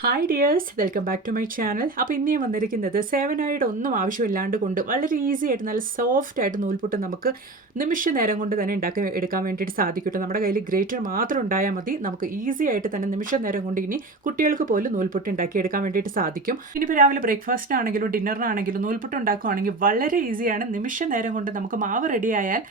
Hi dears welcome back to my channel അപ്പോൾ ഇന്നേ വന്നിരിക്കുന്നത് സേവനായിട്ട് ഒന്നും ആവശ്യമില്ലാണ്ട് കൊണ്ട് വളരെ ഈസി ആയിട്ട് നല്ല സോഫ്റ്റ് ആയിട്ട് നൂൽപുട്ട് നമുക്ക് നിമിഷ നേരം കൊണ്ട് തന്നെ ഉണ്ടാക്കി എടുക്കാൻ വേണ്ടിയിട്ട് സാധിക്കട്ടെ. നമ്മുടെ കയ്യിൽ ഗ്രേറ്റർ മാത്രം ഉണ്ടായാൽ മതി. നമുക്ക് ഈസി ആയിട്ട് തന്നെ നിമിഷ നേരം കൊണ്ട് ഇനി കുട്ടികൾക്ക് പോലും നൂൽപുട്ട് ഉണ്ടാക്കി എടുക്കാൻ വേണ്ടിയിട്ട് സാധിക്കും. ഇനിയിപ്പോൾ രാവിലെ ബ്രേക്ക്ഫാസ്റ്റ് ആണെങ്കിലും ഡിന്നറിനാണെങ്കിലും നൂൽപുട്ട് ഉണ്ടാക്കുകയാണെങ്കിൽ വളരെ ഈസിയാണ് നിമിഷ നേരം കൊണ്ട് നമുക്ക് മാവ് റെഡി ആയാൽ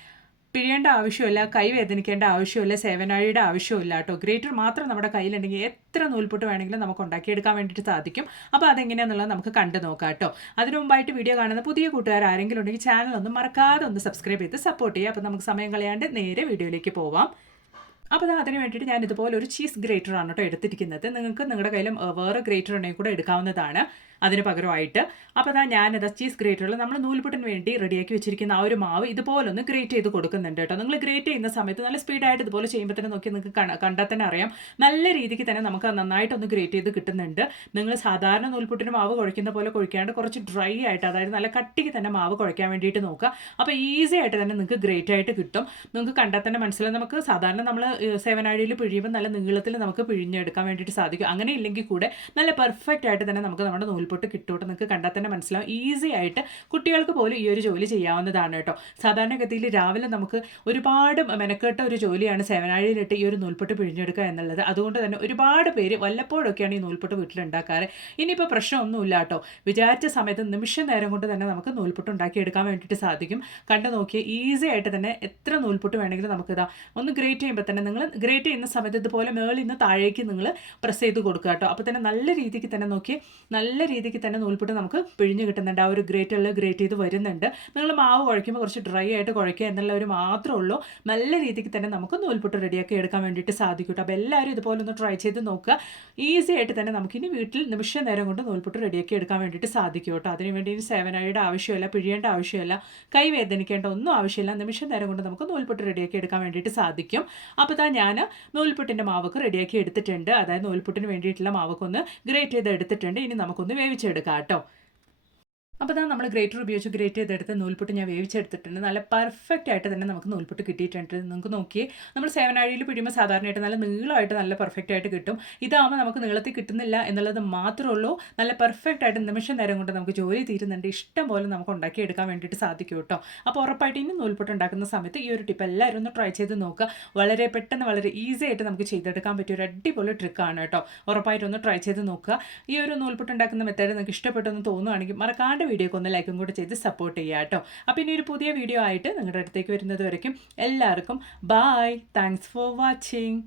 പിഴിയേണ്ട ആവശ്യമില്ല കൈ വേദനിക്കേണ്ട ആവശ്യമില്ല സേവനാഴിയുടെ ആവശ്യമില്ല കേട്ടോ. ഗ്രേറ്റർ മാത്രം നമ്മുടെ കയ്യിലുണ്ടെങ്കിൽ എത്ര നൂൽപുട്ട് വേണമെങ്കിലും നമുക്ക് ഉണ്ടാക്കിയെടുക്കാൻ വേണ്ടിയിട്ട് സാധിക്കും. അപ്പോൾ അതെങ്ങനെയാണെന്നുള്ളത് നമുക്ക് കണ്ടു നോക്കാം കേട്ടോ. അതിനു മുമ്പായിട്ട് വീഡിയോ കാണുന്ന പുതിയ കൂട്ടുകാർ ആരെങ്കിലും ഉണ്ടെങ്കിൽ ചാനൽ ഒന്ന് മറക്കാതെ ഒന്ന് സബ്സ്ക്രൈബ് ചെയ്ത് സപ്പോർട്ട് ചെയ്യുക. അപ്പോൾ നമുക്ക് സമയം കളയാണ്ട് നേരെ വീഡിയോയിലേക്ക് പോവാം. അപ്പോൾ അതിന് വേണ്ടിയിട്ട് ഞാൻ ഇതുപോലെ ഒരു ചീസ് ഗ്രേറ്ററാണ് കേട്ടോ എടുത്തിരിക്കുന്നത്. നിങ്ങൾക്ക് നിങ്ങളുടെ കയ്യിലും വേറെ ഗ്രേറ്റർ ഉണ്ടെങ്കിൽ കൂടെ എടുക്കാവുന്നതാണ്. അതിന് പകരമായിട്ട്. അപ്പോൾ അതാ ഞാനത് ചീസ് ഗ്രേറ്ററിൽ നമ്മൾ നൂൽപുട്ടിന് വേണ്ടി റെഡിയാക്കി വെച്ചിരിക്കുന്ന ആ ഒരു മാവ് ഇതുപോലൊന്ന് ഗ്രേറ്റ് ചെയ്ത് കൊടുക്കുന്നുണ്ട് കേട്ടോ. നിങ്ങൾ ഗ്രേറ്റ് ചെയ്യുന്ന സമയത്ത് നല്ല സ്പീഡായിട്ട് ഇതുപോലെ ചെയ്യുമ്പോൾ തന്നെ നോക്കി നിങ്ങൾക്ക് കണ്ടാൽ തന്നെ അറിയാം. നല്ല രീതിക്ക് തന്നെ നമുക്ക് നന്നായിട്ടൊന്ന് ഗ്രേറ്റ് ചെയ്ത് കിട്ടുന്നുണ്ട്. നിങ്ങൾ സാധാരണ നൂൽപുട്ടിന് മാവ് കുഴക്കുന്ന പോലെ കുഴിക്കാണ്ട് കുറച്ച് ഡ്രൈ ആയിട്ട് അതായത് നല്ല കട്ടിക്ക് തന്നെ മാവ് കുഴക്കാൻ വേണ്ടിയിട്ട് നോക്കുക. അപ്പോൾ ഈസി ആയിട്ട് തന്നെ നിങ്ങൾക്ക് ഗ്രേറ്റ് ആയിട്ട് കിട്ടും. നിങ്ങൾക്ക് കണ്ടാൽ തന്നെ മനസ്സിലാവും നമുക്ക് സാധാരണ നമ്മൾ സേവനാഴിയിൽ പിഴിയുമ്പോൾ നല്ല നീളത്തിൽ നമുക്ക് പിഴിഞ്ഞെടുക്കാൻ വേണ്ടിയിട്ട് സാധിക്കും. അങ്ങനെ ഇല്ലെങ്കിൽ കൂടെ നല്ല പെർഫെക്റ്റ് ആയിട്ട് തന്നെ നമുക്ക് നമ്മുടെ നൂൽപൊട്ട് കിട്ടുമോ നിങ്ങൾക്ക് കണ്ടാൽ തന്നെ മനസ്സിലാവും. ഈസി ആയിട്ട് കുട്ടികൾക്ക് പോലും ഈ ഒരു ജോലി ചെയ്യാവുന്നതാണ് കേട്ടോ. സാധാരണഗതിയിൽ രാവിലെ നമുക്ക് ഒരുപാട് മെനക്കെട്ട ഒരു ജോലിയാണ് സേവനാഴിയിലിട്ട് ഈ ഒരു നൂൽപൊട്ട് പിഴിഞ്ഞെടുക്കുക എന്നുള്ളത്. അതുകൊണ്ട് തന്നെ ഒരുപാട് പേര് വല്ലപ്പോഴൊക്കെയാണ് ഈ നൂൽപൊട്ട് വീട്ടിലുണ്ടാക്കാറ്. ഇനിയിപ്പോൾ പ്രശ്നമൊന്നുമില്ല കേട്ടോ. വിചാരിച്ച സമയത്ത് നിമിഷ നേരം കൊണ്ട് തന്നെ നമുക്ക് നൂൽപ്പൊട്ട് ഉണ്ടാക്കിയെടുക്കാൻ വേണ്ടിയിട്ട് സാധിക്കും. കണ്ടു നോക്കിയാൽ ഈസി ആയിട്ട് തന്നെ എത്ര നൂൽപ്പൊട്ട് വേണമെങ്കിലും നമുക്കിതാ ഒന്ന് ഗ്രേറ്റ് ചെയ്യുമ്പോൾ തന്നെ നിങ്ങൾ ഗ്രേറ്റ് ചെയ്യുന്ന സമയത്ത് ഇതുപോലെ മേളിൽ നിന്ന് താഴേക്ക് നിങ്ങൾ പ്രസ് ചെയ്ത് കൊടുക്കുക കേട്ടോ. അപ്പോൾ തന്നെ നല്ല രീതിക്ക് തന്നെ നോക്കി നല്ല രീതിക്ക് തന്നെ നൂൽപുട്ട് നമുക്ക് പിഴിഞ്ഞ് കിട്ടുന്നുണ്ട്. ആ ഒരു ഗ്രേറ്റുള്ള ഗ്രേറ്റ് ചെയ്ത് വരുന്നുണ്ട്. നിങ്ങൾ മാവ് കുഴയ്ക്കുമ്പോൾ കുറച്ച് ഡ്രൈ ആയിട്ട് കുഴയ്ക്കുക എന്നുള്ള ഒരു മാത്രമേ ഉള്ളൂ. നല്ല രീതിക്ക് തന്നെ നമുക്ക് നൂൽപുട്ട് റെഡിയാക്കി എടുക്കാൻ വേണ്ടിയിട്ട് സാധിക്കും അപ്പോൾ എല്ലാവരും ഇതുപോലെ ഒന്ന് ട്രൈ ചെയ്ത് നോക്കുക. ഈസി ആയിട്ട് തന്നെ നമുക്കിനി വീട്ടിൽ നിമിഷ നേരം കൊണ്ട് നൂൽപുട്ട് റെഡിയാക്കി എടുക്കാൻ വേണ്ടിയിട്ട് സാധിക്കും കേട്ടോ. അതിന് വേണ്ടി ഇനി സേവനാഴിയുടെ ആവശ്യമില്ല പിഴിയേണ്ട ആവശ്യമില്ല കൈ വേദനിക്കേണ്ട ഒന്നും ആവശ്യമില്ല. നിമിഷ നേരം കൊണ്ട് നമുക്ക് നൂൽപുട്ട് റെഡിയാക്കി എടുക്കാൻ വേണ്ടിയിട്ട് സാധിക്കും. അപ്പോൾ താ ഞാൻ നൂൽപുട്ടിന്റെ മാവൊക്കെ റെഡിയാക്കി എടുത്തിട്ടുണ്ട്. അതായത് നൂൽപുട്ടിന് വേണ്ടിയിട്ടുള്ള മാവൊക്കെ ഒന്ന് ഗ്രേറ്റ് ചെയ്ത് എടുത്തിട്ടുണ്ട്. ഇനി നമുക്കൊന്ന് വേവിച്ചെടുക്കാം കേട്ടോ അപ്പോൾ തന്നെ നമ്മൾ ഗ്രേറ്റർ ഉപയോഗിച്ച് ഗ്രേറ്റ് ചെയ്തെടുത്ത് നൂൽപുട്ട് ഞാൻ വേവിച്ചെടുത്തിട്ടുണ്ട്. നല്ല പെർഫെക്റ്റ് ആയിട്ട് തന്നെ നമുക്ക് നൂൽപുട്ട് കിട്ടിയിട്ടുണ്ട്. നിങ്ങൾക്ക് നോക്കിയേ നമ്മൾ സേവനാഴിയിൽ പിടിയുമ്പോൾ സാധാരണയായിട്ട് നല്ല നീളമായിട്ട് നല്ല പെർഫെക്റ്റ് ആയിട്ട് കിട്ടും. ഇതാകുമ്പോൾ നമുക്ക് നീളത്തിൽ കിട്ടുന്നില്ല എന്നുള്ളത് മാത്രമേ ഉള്ളൂ. നല്ല പെർഫെക്റ്റ് ആയിട്ട് നിമിഷം നേരം കൊണ്ട് നമുക്ക് ജോലി തീരുന്നുണ്ട്. ഇഷ്ടം പോലെ നമുക്ക് ഉണ്ടാക്കിയെടുക്കാൻ വേണ്ടിയിട്ട് സാധിക്കും കേട്ടോ. അപ്പോൾ ഉറപ്പായിട്ട് ഇനി നൂൽപുട്ട് ഉണ്ടാക്കുന്ന സമയത്ത് ഈ ഒരു ടിപ്പ് എല്ലാവരും ഒന്ന് ട്രൈ ചെയ്ത് നോക്കുക വളരെ പെട്ടെന്ന് വളരെ ഈസി ആയിട്ട് നമുക്ക് ചെയ്തെടുക്കാൻ പറ്റിയ ഒരു അടിപൊളി ട്രിക്കാണ് കേട്ടോ. ഉറപ്പായിട്ടൊന്ന് ട്രൈ ചെയ്ത് നോക്കുക. ഈ ഒരു നൂൽപുട്ട് ഉണ്ടാക്കുന്ന മെത്തേഡ് നിങ്ങൾക്ക് ഇഷ്ടപ്പെട്ടെന്ന് തോന്നുകയാണെങ്കിൽ മറക്കാണ്ട് വീഡിയോക്ക് ഒന്ന് ലൈക്കും കൂടെ ചെയ്ത് സപ്പോർട്ട് ചെയ്യുക കേട്ടോ. അപ്പോൾ ഇനി ഒരു പുതിയ വീഡിയോ ആയിട്ട് നിങ്ങളുടെ അടുത്തേക്ക് വരുന്നത് വരയ്ക്കും. എല്ലാവർക്കും ബായ് താങ്ക്സ് ഫോർ വാച്ചിങ്